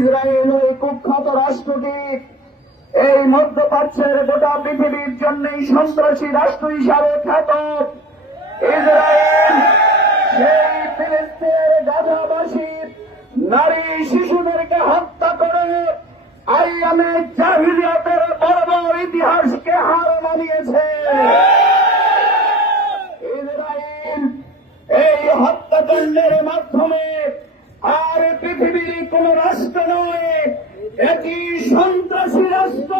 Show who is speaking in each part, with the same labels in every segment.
Speaker 1: Israel ওই কুখ্যাত রাষ্ট্রটি এই মধ্যপ্রাচ্যের গোটা পৃথিবীর জন্যই সন্ত্রাসী রাষ্ট্র হিসাবে খ্যাত। ইসরায়েল সেই ফিলিস্তিনের গাজাবাসীর নারী শিশুদেরকে হত্যা করে আইয়ামে জাহিলিয়াতের বর্বর ইতিহাসকে হার মানিয়েছে। ইসরায়েল এই হত্যাকাণ্ডের মাধ্যমে আর পৃথিবীর কোন রাষ্ট্র নয় এটি সন্ত্রাসী রাষ্ট্র।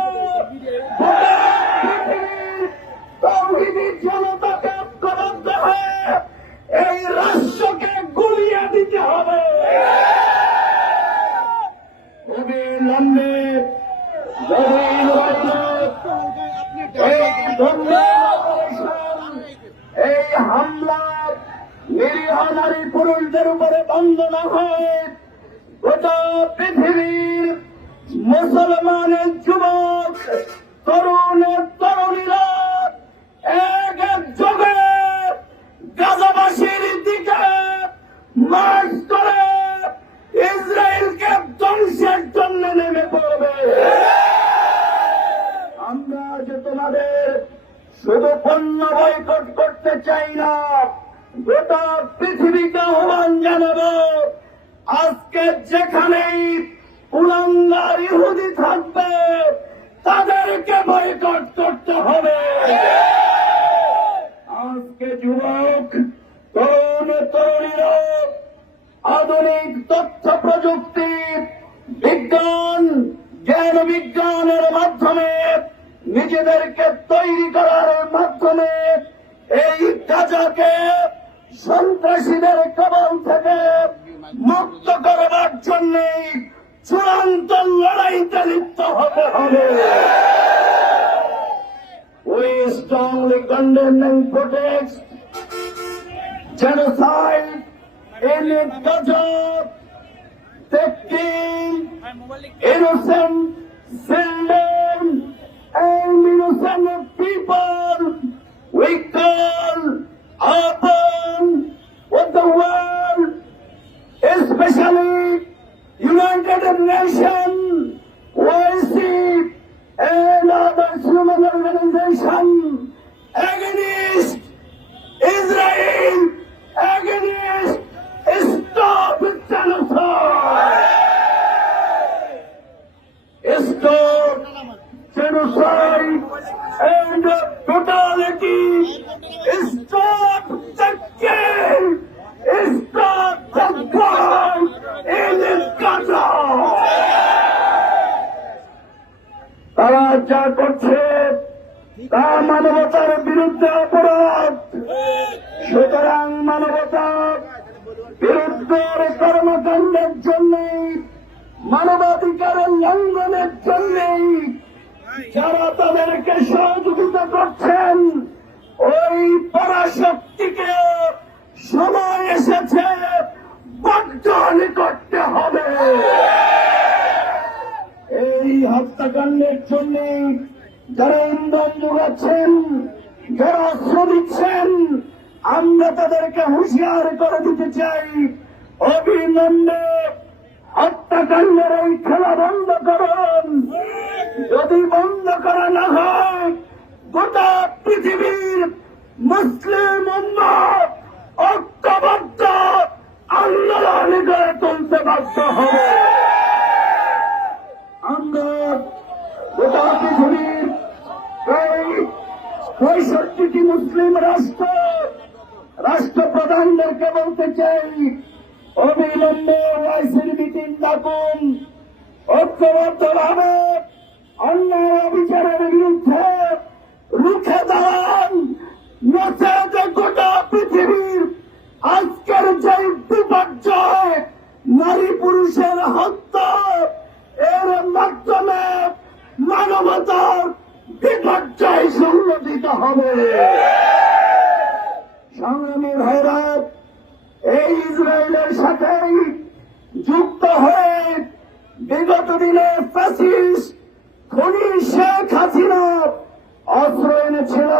Speaker 1: জনতা জনতাকে ঐক্যবদ্ধ হয়ে এই রাষ্ট্রকে গুলিয়ে দিতে হবে অবিলম্বে যদি এই ধর্মের অপারেশন, এই হামলা নিরীহ নারী পুরুষদের উপরে বন্ধ না হয়। গোটা পৃথিবীর মুসলমানের যুবক তরুণের তরুণীরা এক এক যোগে গাজাবাসীর দিকে মার্চ করে, ইসরায়েলকে ধ্বংসের জন্য নেমে পড়বে। আমরা যে তোমাদের শুধু পণ্য বয়কট করতে চাই না গোটা পৃথিবীকে আহ্বান জানাব, আজকে যেখানেই কুলাঙ্গার ইহুদি থাকবে, তাদেরকে বয়কট করতে হবে। আজকে যুবক, তরুণ, তরুণীরা, আধুনিক তথ্য প্রযুক্তি, বিজ্ঞান, জ্ঞান বিজ্ঞানের মাধ্যমে নিজেদেরকে তৈরি করার মাধ্যমে এই গাজাকে সন্ত্রাসীদের কবল থেকে মুক্ত করবার জন্য চূড়ান্ত লড়াইতে লিপ্ত হতে হবে। We strongly condemn protect genocide innocent children and innocent people other human organizations against Israel, against stop genocide. Stop genocide and brutality. যা করছে তা মানবতার বিরুদ্ধে অপরাধ। সুতরাং মানবতার বিরুদ্ধের কর্মকাণ্ডের জন্য মানবাধিকারের লঙ্ঘনের জন্য যারা তাদেরকে সহযোগিতা করছেন, ওই পরাশক্তিকে সময় এসেছে বর্জন করতে হবে। হত্যাকাণ্ডের জন্য যারা ইন্ধন যোগাচ্ছেন যারা অস্ত্র দিচ্ছেন, আমরা তাদেরকে হুঁশিয়ার করে দিতে চাই। অবিলম্বে হত্যাকাণ্ডের এই খেলা বন্ধ করুন। যদি বন্ধ করা না হয়, গোটা পৃথিবীর মুসলিম ঐক্যবদ্ধ আন্দোলন গড়ে তুলতে বাধ্য হবে। আমরা পঁয়ষট্টিটি মুসলিম রাষ্ট্র, রাষ্ট্রপ্রধানদেরকে বলতে চাই, অবিলম্বে ওয়াইসির মিটিং ডাকুন। ঐক্যবদ্ধ ভাবে অন্যায় অবিচারের বিরুদ্ধে রুখে দাঁড়ান। নচেত গোটা পৃথিবীর আজকের যে বিপর্যয়, নারী পুরুষের হত্যা এর মাধ্যমে মানবতার বিপর্যয় সংগঠিত হবে। সংগ্রামী ভাইরাত এই ইসরায়েলের সাথেই যুক্ত হয়ে বিগত দিনে ফ্যাসিস্ট খনি শেখ হাসিনা অস্ত্র এনেছিল।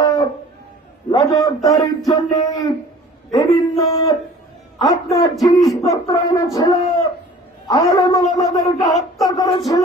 Speaker 1: নজরদারির জন্য বিভিন্ন আপনার জিনিসপত্র এনেছিল। আলমুল আমাদেরকে হত্যা করেছিল।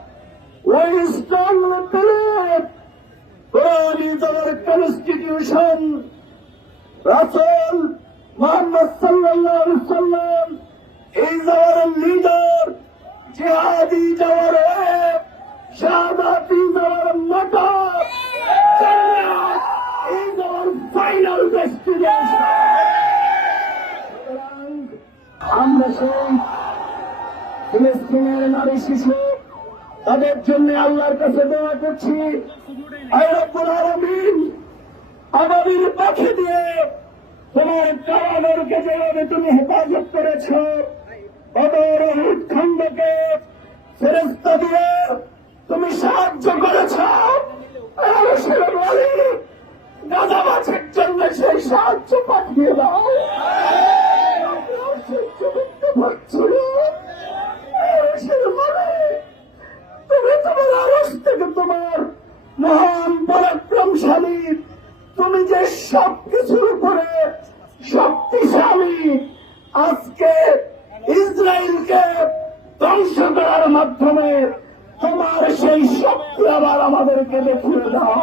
Speaker 1: ওই strong believe Quran is our constitution. Rasul Muhammad sallallahu alaihi wasallam is our leader. Jihad is our way. Shahadat is our motto. Jannah is our final destination. সুতরাং আমরা সেই ফিলিস্তিনের নারী শিশু তাদের জন্য আল্লাহর কাছে দোয়া করছি। রব্বুল পাখি দিয়ে তোমার কারাগারকে যেভাবে তুমি হেফাজত করেছ, অদর খণ্ডকে ফেরস্তা দিয়ে তুমি সাহায্য করেছ। গাদা মাছের জন্য সেই সাহায্য পাঠিয়ে দাও। উপরে শক্তিশালী আজকে ইসরায়েলকে ধ্বংস করার মাধ্যমে তোমার সেই শক্তি আবার আমাদেরকে দেখিয়ে দাও